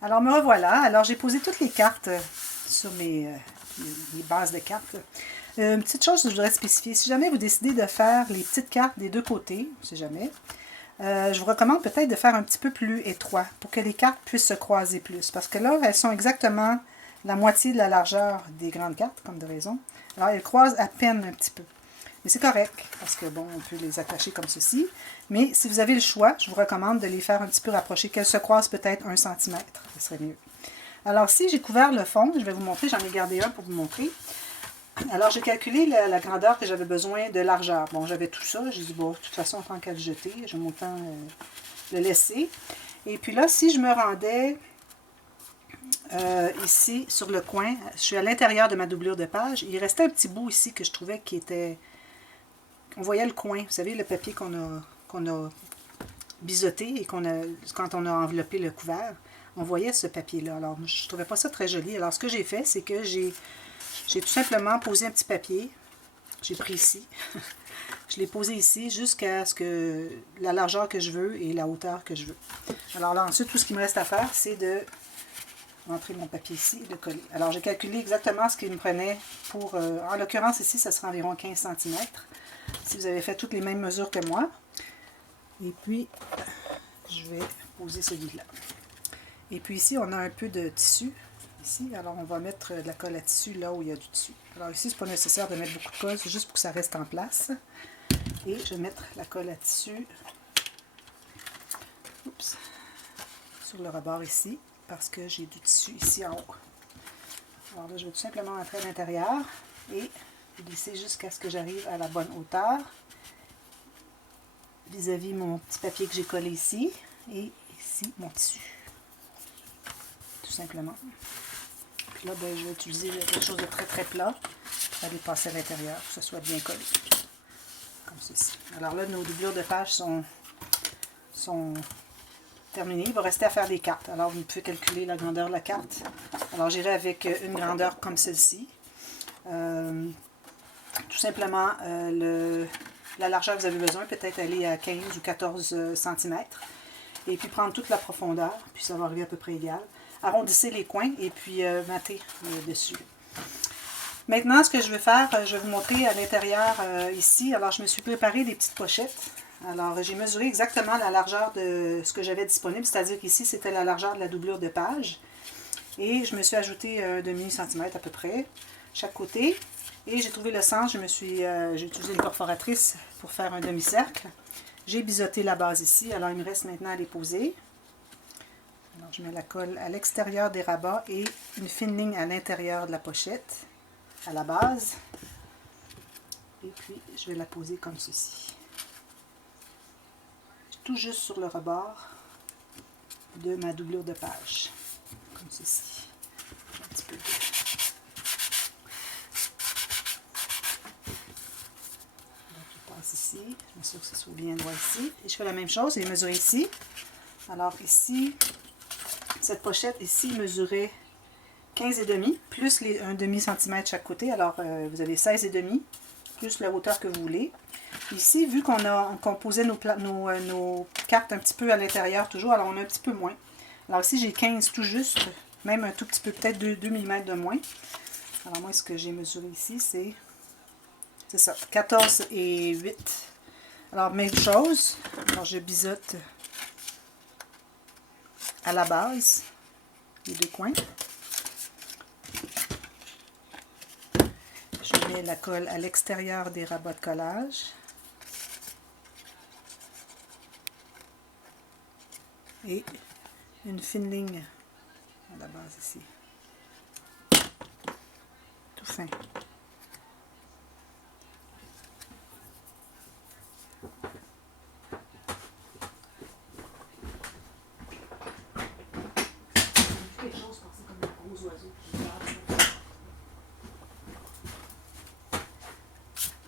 Alors me revoilà. Alors j'ai posé toutes les cartes sur mes bases de cartes. Une petite chose que je voudrais spécifier, si jamais vous décidez de faire les petites cartes des deux côtés, on ne sait jamais, je vous recommande peut-être de faire un petit peu plus étroit pour que les cartes puissent se croiser plus. Parce que là, elles sont exactement la moitié de la largeur des grandes cartes, comme de raison. Alors elles croisent à peine un petit peu. Mais c'est correct, parce que bon, on peut les attacher comme ceci. Mais si vous avez le choix, je vous recommande de les faire un petit peu rapprocher, qu'elles se croisent peut-être 1 cm. Ce serait mieux. Alors si j'ai couvert le fond, je vais vous montrer, j'en ai gardé un pour vous montrer. Alors j'ai calculé la grandeur que j'avais besoin de largeur. Bon, j'avais tout ça, j'ai dit bon, de toute façon, tant qu'à le jeter, je vais autant le laisser. Et puis là, si je me rendais ici sur le coin, je suis à l'intérieur de ma doublure de page, il restait un petit bout ici que je trouvais qui était... On voyait le coin, vous savez, le papier qu'on a biseauté et quand on a enveloppé le couvert, on voyait ce papier-là. Alors, je ne trouvais pas ça très joli. Alors, ce que j'ai fait, c'est que j'ai tout simplement posé un petit papier. J'ai pris ici. Je l'ai posé ici jusqu'à ce que la largeur que je veux et la hauteur que je veux. Alors là, ensuite, tout ce qu'il me reste à faire, c'est de rentrer mon papier ici et de coller. Alors, j'ai calculé exactement ce qu'il me prenait pour... en l'occurrence, ici, ça sera environ 15 cm. Si vous avez fait toutes les mêmes mesures que moi. Et puis, je vais poser celui-là. Et puis ici, on a un peu de tissu. Ici, alors on va mettre de la colle à tissu là où il y a du tissu. Alors ici, c'est pas nécessaire de mettre beaucoup de colle, c'est juste pour que ça reste en place. Et je vais mettre la colle à tissu sur le rebord ici, parce que j'ai du tissu ici en haut. Alors là, je vais tout simplement entrer à l'intérieur et glisser jusqu'à ce que j'arrive à la bonne hauteur vis-à-vis mon petit papier que j'ai collé ici et ici mon tissu. Tout simplement. Puis là, ben, je vais utiliser quelque chose de très très plat pour aller passer à l'intérieur, pour que ce soit bien collé. Comme ceci. Alors là, nos doublures de pages sont terminées. Il va rester à faire des cartes. Alors vous pouvez calculer la grandeur de la carte. Alors j'irai avec une grandeur comme celle-ci. Tout simplement, la largeur que vous avez besoin, peut-être aller à 15 ou 14 cm. Et puis prendre toute la profondeur, puis ça va arriver à peu près égal. Arrondissez les coins et puis mater dessus. Maintenant, ce que je vais faire, je vais vous montrer à l'intérieur ici. Alors, je me suis préparé des petites pochettes. Alors, j'ai mesuré exactement la largeur de ce que j'avais disponible, c'est-à-dire qu'ici, c'était la largeur de la doublure de page. Et je me suis ajouté un demi-centimètre à peu près, chaque côté. Et j'ai trouvé le centre, j'ai utilisé une perforatrice pour faire un demi-cercle. J'ai biseauté la base ici, alors il me reste maintenant à les poser. Alors je mets la colle à l'extérieur des rabats et une fine ligne à l'intérieur de la pochette, à la base. Et puis je vais la poser comme ceci. Tout juste sur le rebord de ma doublure de page, comme ceci. Un petit peu de... Ici, je m'assure que ça soit bien droit ici. Et je fais la même chose, je vais mesurer ici. Alors ici, cette pochette ici mesurait 15,5 plus un demi-centimètre chaque côté. Alors vous avez 16,5 plus la hauteur que vous voulez. Ici, vu qu'on posait nos cartes un petit peu à l'intérieur toujours, alors on a un petit peu moins. Alors ici, j'ai 15 tout juste, même un tout petit peu, peut-être 2 mm de moins. Alors moi, ce que j'ai mesuré ici, c'est ça, 14 et 8. Alors, même chose. Alors, je biseaute à la base, les deux coins. Je mets la colle à l'extérieur des rabats de collage. Et une fine ligne à la base ici. Tout fin.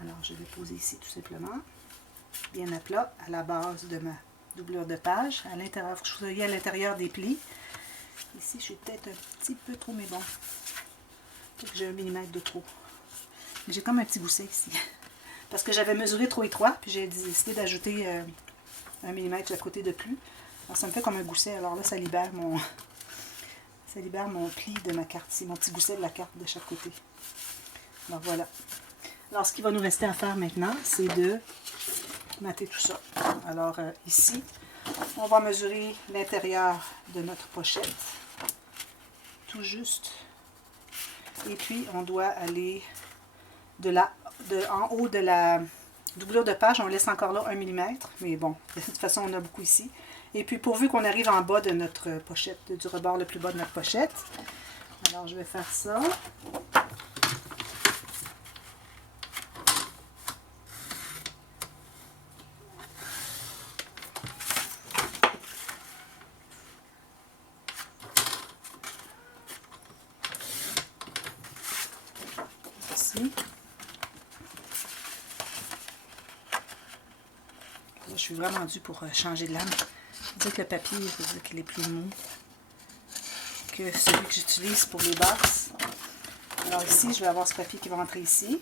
Alors, je vais poser ici tout simplement, bien à plat, à la base de ma doublure de page. À l'intérieur, il faut que je sois à l'intérieur des plis. Ici, je suis peut-être un petit peu trop, mais bon, peut-être que j'ai 1 mm de trop. J'ai comme un petit gousset ici, parce que j'avais mesuré trop étroit, puis j'ai décidé d'ajouter 1 mm à côté de plus. Alors, ça me fait comme un gousset, alors là, ça libère Ça libère mon pli de ma carte ici, mon petit gousset de la carte de chaque côté. Alors voilà. Alors ce qu'il va nous rester à faire maintenant, c'est de mater tout ça. Alors ici, on va mesurer l'intérieur de notre pochette. Tout juste. Et puis on doit aller en haut de la doublure de page, on laisse encore là 1 mm. Mais bon, de toute façon, on a beaucoup ici. Et puis pourvu qu'on arrive en bas de notre pochette, du rebord le plus bas de notre pochette. Alors je vais faire ça. Ici. Là, je suis vraiment due pour changer de lame. Je dis que le papier, je veux dire qu'il est plus mou que celui que j'utilise pour les basses. Alors ici, je vais avoir ce papier qui va rentrer ici,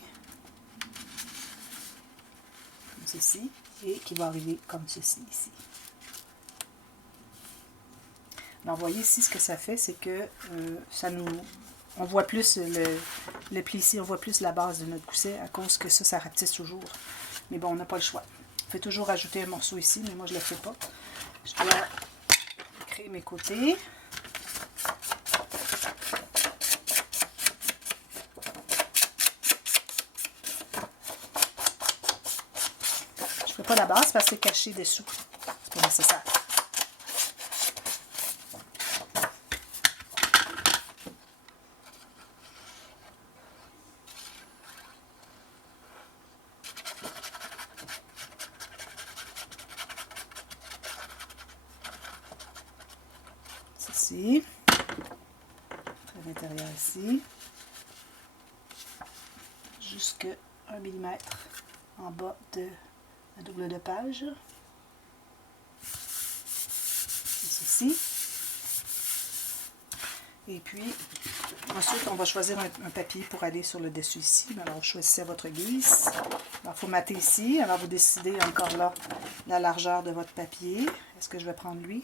comme ceci, et qui va arriver comme ceci ici. Alors vous voyez ici ce que ça fait, c'est que on voit plus le pli ici, on voit plus la base de notre gousset à cause que ça rapetisse toujours. Mais bon, on n'a pas le choix. On fait toujours rajouter un morceau ici, mais moi je ne le fais pas. Je dois créer mes côtés. Je ne fais pas la base parce que c'est caché dessous. C'est pas nécessaire. Ici, à l'intérieur ici, jusqu'à 1 mm en bas de la double de page, ceci, et puis ensuite on va choisir un papier pour aller sur le dessus ici. Alors vous choisissez à votre guise. Alors il faut mater ici, alors vous décidez encore là la largeur de votre papier. Est-ce que je vais prendre lui?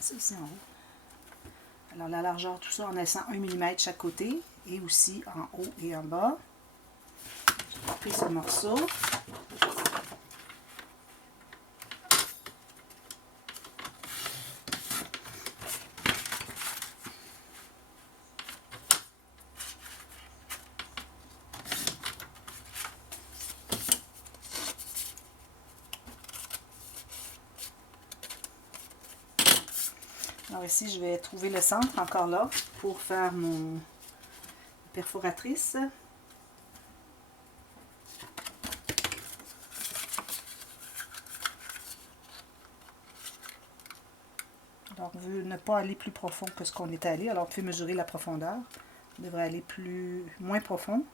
C'est ici en haut. Alors la largeur, tout ça en laissant 1 mm chaque côté et aussi en haut et en bas. Je vais couper ce morceau. Alors ici, je vais trouver le centre encore là pour faire mon perforatrice. Alors, on veut ne pas aller plus profond que ce qu'on est allé. Alors, on peut mesurer la profondeur. On devrait aller moins profond.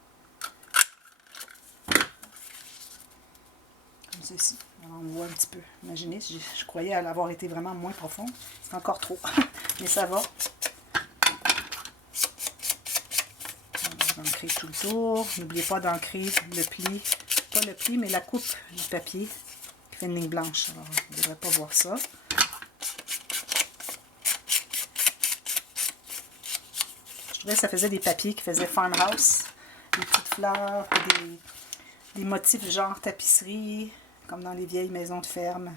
Comme ceci. Alors, on voit un petit peu. Imaginez, je croyais avoir été vraiment moins profond. C'est encore trop. Mais ça va. On va ancrer tout le tour. N'oubliez pas d'ancrer le pli. Pas le pli, mais la coupe du papier qui fait une ligne blanche. Alors, on ne devrait pas voir ça. Je trouvais que ça faisait des papiers qui faisaient farmhouse. Des petites fleurs, des motifs genre tapisserie, comme dans les vieilles maisons de ferme.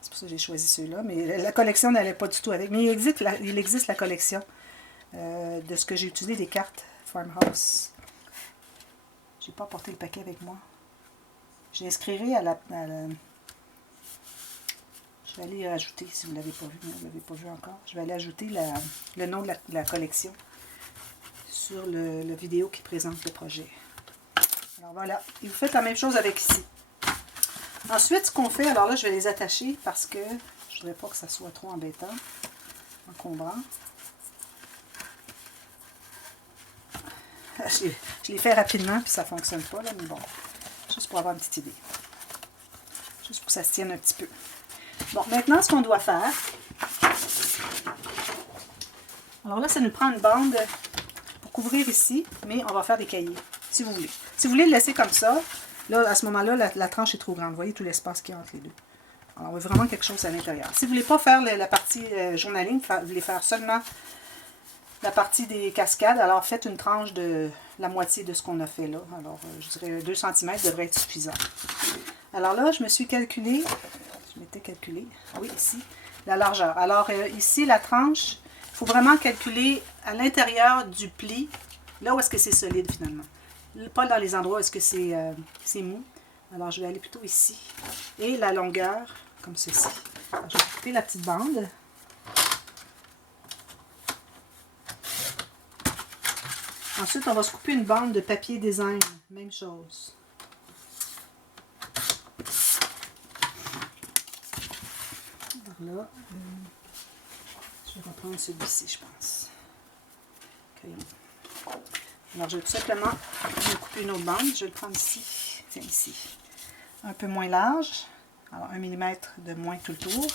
C'est pour ça que j'ai choisi ceux-là. Mais la collection n'allait pas du tout avec. Mais il existe la collection de ce que j'ai utilisé, des cartes farmhouse. J'ai pas apporté le paquet avec moi. Je l'inscrirai à la... Je vais aller ajouter, si vous ne l'avez pas vu, mais vous ne l'avez pas vu encore. Je vais aller ajouter le nom de la collection sur la vidéo qui présente le projet. Alors voilà, et vous faites la même chose avec ici. Ensuite, ce qu'on fait, alors là, je vais les attacher parce que je ne voudrais pas que ça soit trop embêtant, encombrant. Je l'ai fait rapidement, puis ça ne fonctionne pas, là, mais bon, juste pour avoir une petite idée. Juste pour que ça se tienne un petit peu. Bon, maintenant, ce qu'on doit faire, alors là, ça nous prend une bande pour couvrir ici, mais on va faire des cahiers, si vous voulez. Si vous voulez le laisser comme ça, là, à ce moment-là, la tranche est trop grande. Vous voyez tout l'espace qu'il y a entre les deux. Alors, on veut vraiment quelque chose à l'intérieur. Si vous ne voulez pas faire la partie journaling, vous voulez faire seulement la partie des cascades, alors faites une tranche de la moitié de ce qu'on a fait là. Alors, je dirais 2 cm devrait être suffisant. Alors là, je me suis calculé, je m'étais calculé, oui, ici, la largeur. Alors, ici, la tranche, il faut vraiment calculer à l'intérieur du pli, là où est-ce que c'est solide finalement. Pas dans les endroits où est-ce que c'est mou. Alors, je vais aller plutôt ici. Et la longueur, comme ceci. Alors, je vais couper la petite bande. Ensuite, on va se couper une bande de papier design. Même chose. Alors là, je vais reprendre celui-ci, je pense. Crayon. Alors, je vais tout simplement couper une autre bande. Je vais le prendre ici. Tiens, ici. Un peu moins large. Alors, 1 mm de moins tout le tour.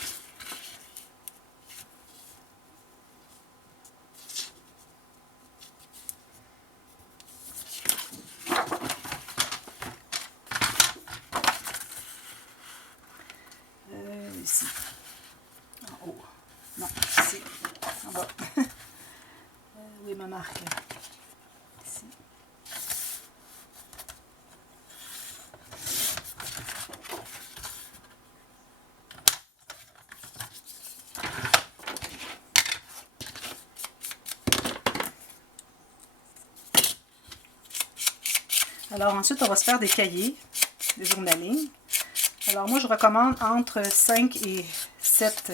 Ici. En haut. Non, ici. En bas. Où est ma marque? Ici. Alors ensuite, on va se faire des cahiers de journaling. Alors moi, je recommande entre 5 et 7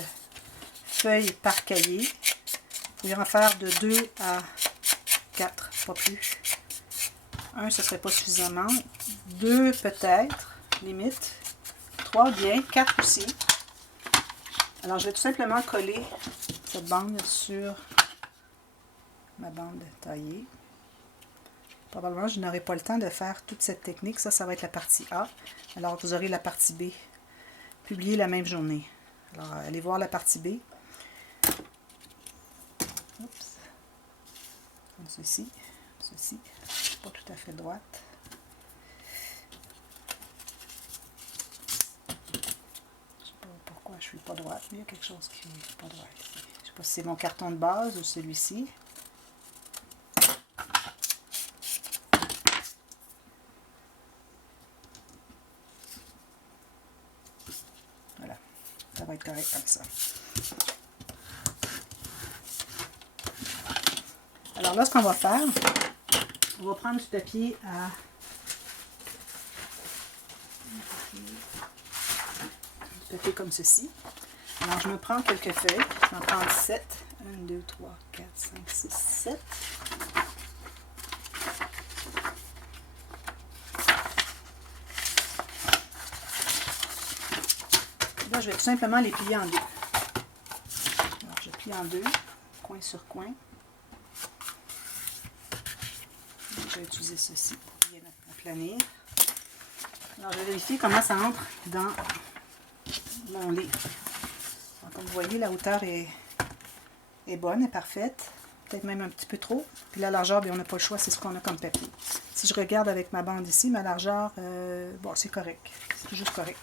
feuilles par cahier. Vous pouvez en faire de 2 à 4, pas plus. 1, ce ne serait pas suffisamment. 2 peut-être, limite. 3 bien, 4 aussi. Alors je vais tout simplement coller cette bande sur ma bande taillée. Probablement, je n'aurai pas le temps de faire toute cette technique. Ça va être la partie A. Alors, vous aurez la partie B. Publiée la même journée. Alors, allez voir la partie B. Oups. Comme ceci. Ceci. Pas tout à fait droite. Je ne sais pas pourquoi je ne suis pas droite, mais il y a quelque chose qui n'est pas droit ici. Je ne sais pas si c'est mon carton de base ou celui-ci. Ça va être correct comme ça. Alors là, ce qu'on va faire, on va prendre du papier à... Du papier comme ceci. Alors, je me prends quelques feuilles. Je vais en prendre 7. 1, 2, 3, 4, 5, 6, 7. Là, je vais tout simplement les plier en deux. Alors, je plie en deux, coin sur coin. Je vais utiliser ceci pour bien aplanir. Alors, je vais vérifier comment ça entre dans mon livre. Alors, comme vous voyez, la hauteur est bonne, est parfaite. Peut-être même un petit peu trop. Puis la largeur, bien, on n'a pas le choix, c'est ce qu'on a comme papier. Si je regarde avec ma bande ici, ma largeur, bon, c'est correct. C'est juste correct.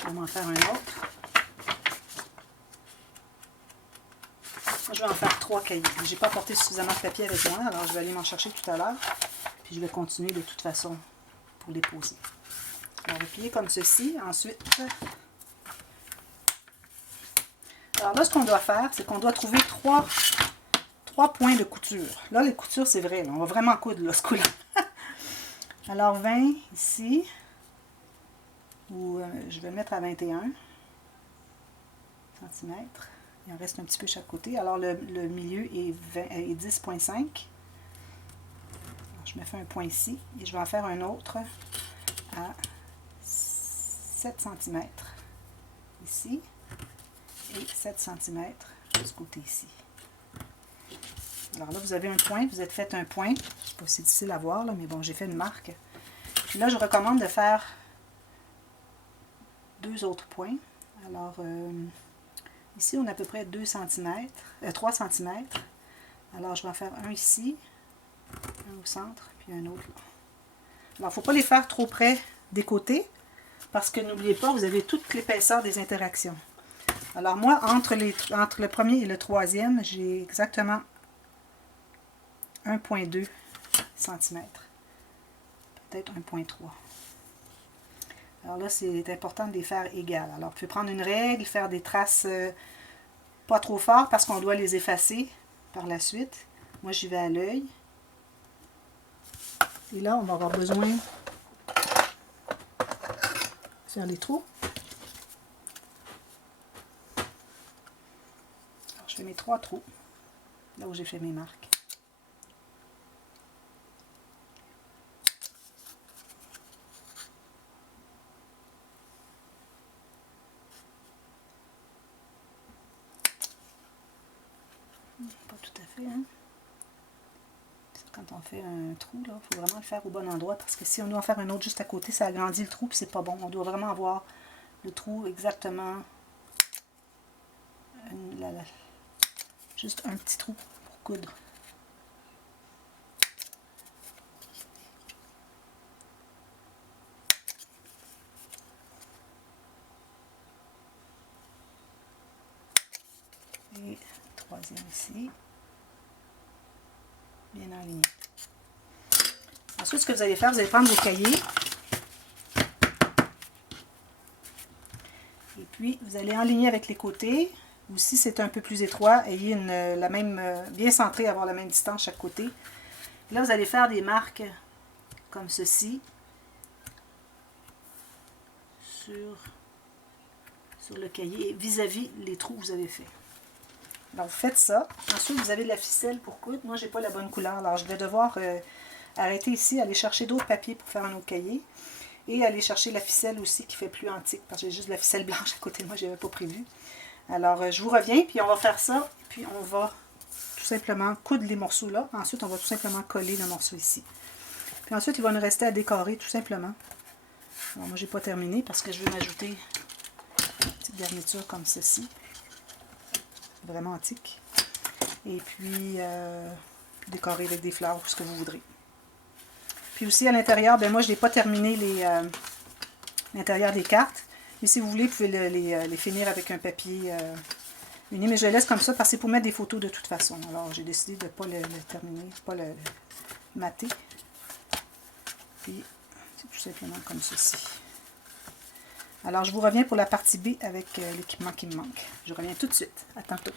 Je vais m'en faire un autre. Moi, je vais en faire 3 cahiers. Je n'ai pas apporté suffisamment de papier avec moi, alors je vais aller m'en chercher tout à l'heure. Puis je vais continuer de toute façon pour les poser. On va plier comme ceci. Ensuite, alors là, ce qu'on doit faire, c'est qu'on doit trouver 3 points de couture. Là, les coutures, c'est vrai. Là, on va vraiment coudre là, ce coup-là. Alors, 20 ici. Ou je vais le mettre à 21 cm. Il en reste un petit peu chaque côté. Alors, le milieu est 10,5. Je me fais un point ici. Et je vais en faire un autre à 7 cm ici. Et 7 cm de ce côté ici. Alors là, vous avez un point. Vous êtes fait un point. Je ne sais pas si c'est difficile à voir, là, mais bon, j'ai fait une marque. Puis là, je recommande de faire 2 autres points. Alors, ici, on a à peu près 3 cm. Alors, je vais en faire un ici, un au centre, puis un autre là. Alors, il ne faut pas les faire trop près des côtés, parce que n'oubliez pas, vous avez toute l'épaisseur des interactions. Alors moi, entre le premier et le troisième, j'ai exactement 1,2 cm. Peut-être 1,3. Alors là, c'est important de les faire égales. Alors, vous pouvez prendre une règle, faire des traces pas trop fort parce qu'on doit les effacer par la suite. Moi, j'y vais à l'œil. Et là, on va avoir besoin de faire les trous. Alors, je fais mes 3 trous, là où j'ai fait mes marques. Pas tout à fait, hein? Quand on fait un trou, il faut vraiment le faire au bon endroit parce que si on doit en faire un autre juste à côté, ça agrandit le trou et c'est pas bon. On doit vraiment avoir le trou exactement, juste un petit trou pour coudre. Et troisième ici. Bien aligné. Ensuite, ce que vous allez faire, vous allez prendre vos cahiers. Et puis, vous allez enligner avec les côtés. Ou si c'est un peu plus étroit, ayez la même, bien centré, avoir la même distance chaque côté. Et là, vous allez faire des marques comme ceci sur le cahier vis-à-vis les trous que vous avez fait. Alors, vous faites ça. Ensuite, vous avez de la ficelle pour coudre. Moi, je n'ai pas la bonne couleur. Alors, je vais devoir arrêter ici, aller chercher d'autres papiers pour faire un autre cahier. Et aller chercher la ficelle aussi qui fait plus antique. Parce que j'ai juste de la ficelle blanche à côté de moi, je n'avais pas prévu. Alors, je vous reviens, puis on va faire ça. Puis, on va tout simplement coudre les morceaux là. Ensuite, on va tout simplement coller le morceau ici. Puis ensuite, il va nous rester à décorer tout simplement. Alors, moi, je n'ai pas terminé parce que je veux m'ajouter une petite garniture comme ceci. Vraiment antique. Et puis, décorer avec des fleurs ou ce que vous voudrez. Puis aussi, à l'intérieur, ben moi, je n'ai pas terminé l'intérieur des cartes. Mais si vous voulez, vous pouvez les finir avec un papier uni. Mais je le laisse comme ça parce que c'est pour mettre des photos de toute façon. Alors, j'ai décidé de ne pas le terminer, pas le mater. Puis, c'est tout simplement comme ceci. Alors, je vous reviens pour la partie B avec l'équipement qui me manque. Je reviens tout de suite. À tantôt.